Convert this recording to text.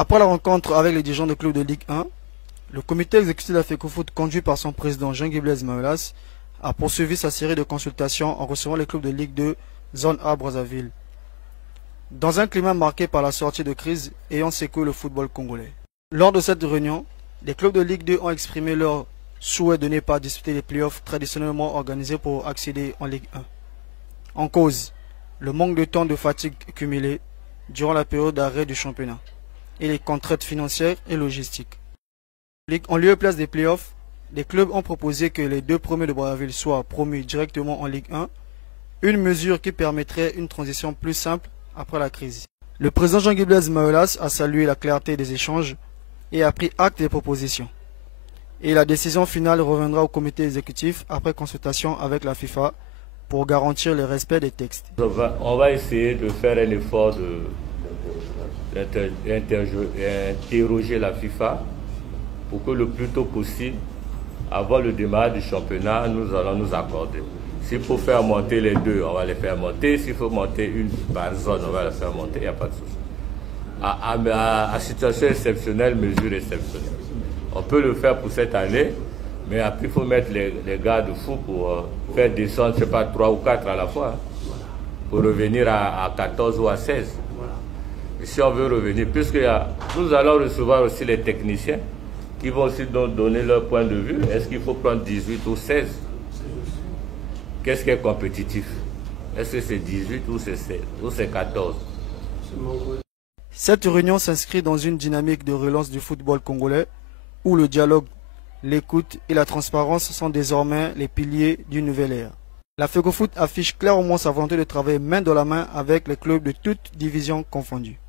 Après la rencontre avec les dirigeants de clubs de Ligue 1, le comité exécutif de la FECOFOOT, conduit par son président Jean-Guy Blaise Mahelas, a poursuivi sa série de consultations en recevant les clubs de Ligue 2 Zone A Brazzaville, dans un climat marqué par la sortie de crise ayant secoué le football congolais. Lors de cette réunion, les clubs de Ligue 2 ont exprimé leur souhait de ne pas disputer les playoffs traditionnellement organisés pour accéder en Ligue 1. En cause, le manque de temps de fatigue cumulé durant la période d'arrêt du championnat et les contraintes financières et logistiques. En lieu et place des playoffs, les clubs ont proposé que les deux premiers de Brazzaville soient promus directement en Ligue 1, une mesure qui permettrait une transition plus simple après la crise. Le président Jean-Guy Blaise Mahelas a salué la clarté des échanges et a pris acte des propositions. Et la décision finale reviendra au comité exécutif après consultation avec la FIFA pour garantir le respect des textes. On va essayer de faire un effort d'interroger la FIFA pour que le plus tôt possible, avant le démarrage du championnat, nous allons nous accorder. S'il faut faire monter les deux, on va les faire monter. S'il faut monter une par zone, on va les faire monter, il n'y a pas de souci. À situation exceptionnelle, mesure exceptionnelle. On peut le faire pour cette année, mais après il faut mettre les garde-fous pour faire descendre, je ne sais pas, 3 ou 4 à la fois, pour revenir à 14 ou à 16. Et si on veut revenir, puisque nous allons recevoir aussi les techniciens qui vont aussi donner leur point de vue. Est-ce qu'il faut prendre 18 ou 16? Qu'est-ce qui est compétitif? Est-ce que c'est 18 ou c'est 16 ou c'est 14? Cette réunion s'inscrit dans une dynamique de relance du football congolais où le dialogue, l'écoute et la transparence sont désormais les piliers d'une nouvelle ère. La FECOFOOT affiche clairement sa volonté de travailler main dans la main avec les clubs de toutes divisions confondues.